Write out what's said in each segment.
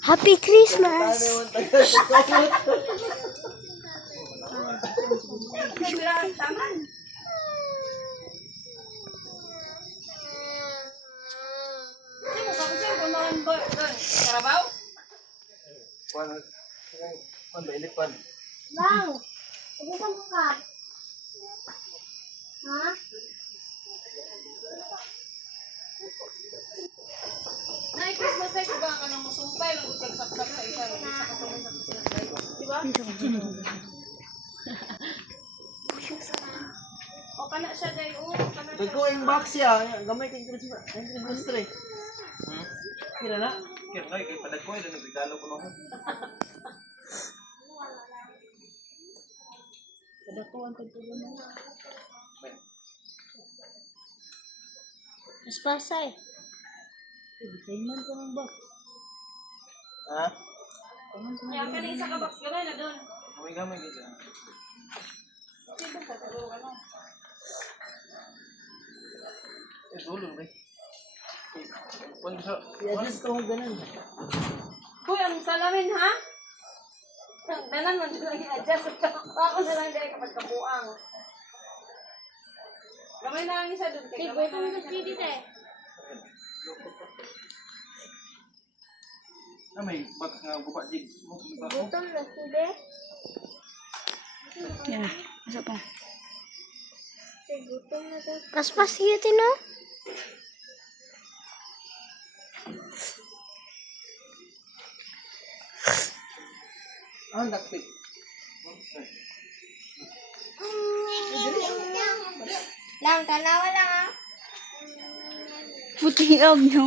Happy Christmas! Bang, ubusan mo ka. Ha? Nay, Christmas ay ba ka nang musumpay lang pagsaksak sa isa sa kasunod sa Christmas. Di ba? O kana siya dai kana siya. Ikaw yung box siya. Gamay kay Christmas. Ang Christmas tree. Kira na? Kaya nga, kay padag ko, ilan nagdalo ko naman. Kadakuan ko tulo na. Mas pasay. Designan ko ng box. Ha? Kaya ka na isa ka box gamay na doon. Gamay-gamay dito. Sino ka sa luwa na? Dulong eh. Kung sa... I-adjust ko ganun. Kuy, ang salamin ha? Ang danan man doon i-adjust. Ako na lang dahil kapag kabuang. Gamay na lang isa doon. Tigoy ko na si dito eh. Ah, may box nga buka jig. Gutom na si de. Yan. Asa pa? Gutom na to. Kaspas yun no? Ah, dakpik. Lang, tanawa lang ah. Putiog nyo.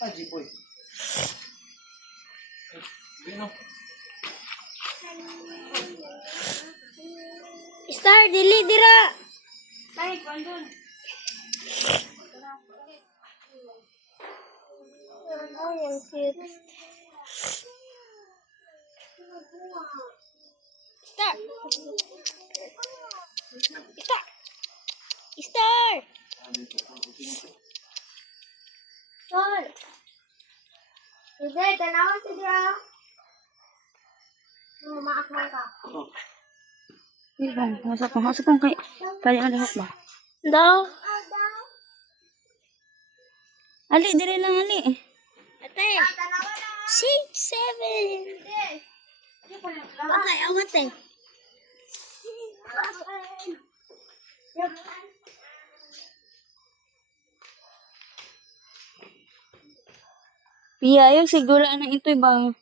Ah, jipoy. Star, dili, dira. Tay, kwan doon. Oh, yung cute. Star. Star. Star. Star. Sige, tanawa si dira. Maakman ka. Ibang, masap mo. Masap mo kay... Pwede malihok ba? Daw. Ali, dire lang ali. Ate. 6, 7. Bakay, angat eh. Piya, yung siguro na ito ba?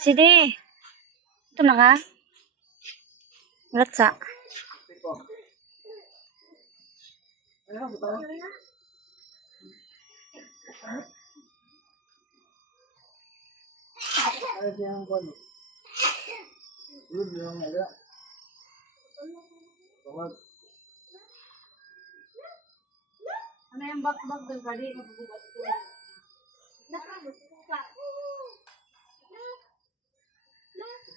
Sige. Ito na ka? Latsa. Ano siya ang buwan? Good yung nila. Tumag. Ano yung bag-bag doon? Pwede mabubugat ito.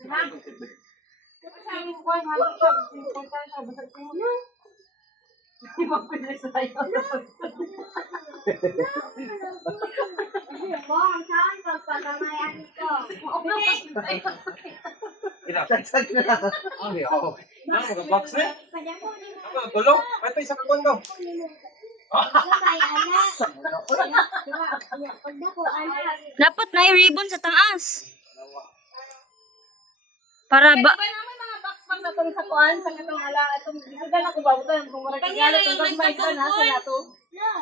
Sabi ko kung halos siya, important siya, basta siya na. Hindi mo pwede sa'yo. Bong, saan ka pagkamayan ko? Sagsag na. Okay, okay. Ano, mag-box na? Padakunin mo. Ano, gulo? Ito, isa ka kondo. Lakay, anak. Pagdako, anak. Dapat na yung ribbon sa taas. Para ba... Ba naman mga box sa itong sa kuan, sa katong ala, itong gisagan ako ba, buta yung kumara kagala, itong gagmay ka na, sa nato.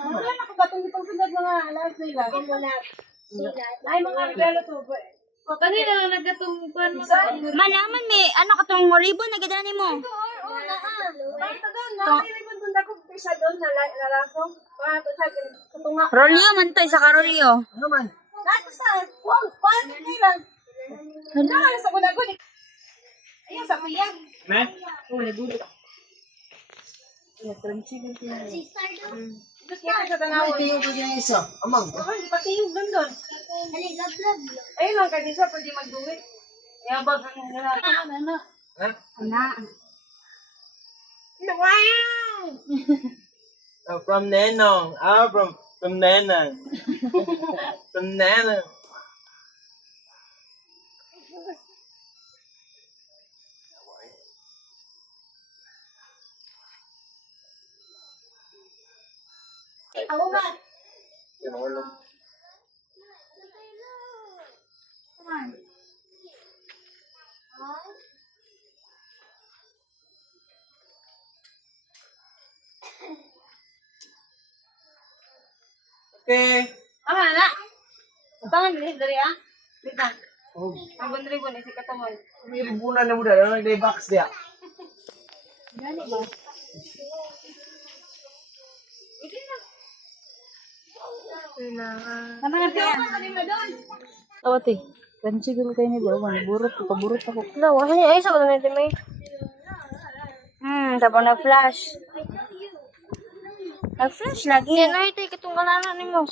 Wala na ko ba itong itong sunod mga alas nila? Ay, mga regalo to. O, kanina lang nagkatong kuan mo sa Malaman may ano ka tong ribbon na gadani mo. Oo, bakit doon? Nakakilipon doon ako siya doon, nalasong. Para to sa tunga. Rolyo man to, isa ka rolyo. Ano man? Nato sa kuan, nila. Wala ka sa kunagon. payag. Ne? Oh, nagulo. Sister daw. Kaya sa tanawan. Tingin ko yung isa. Amang. Oh, pati yung doon. Dali, love. Ayun lang, kasi sa pwede magduwit. Kaya ba, ang Ano? Ha? Ana. Oh, from Nenong. From Nenang. From Nenang. Ako ba? Come on. Okay. Ama na. Tangan din dari ah. Dito. Oh, Ang ribon si katamoy. may ribunan na mo dahil. Ano yung box dia? Dali ba? Tama na ba yan? Tawati. Kan siguro kayo ni Bawa, burot ko, paburot ako. Wala, wala niya. Ay, sa ko na natin may. Tapos na-flash. Nag-flash lagi. Yan na ito, ikatong kalanan mo.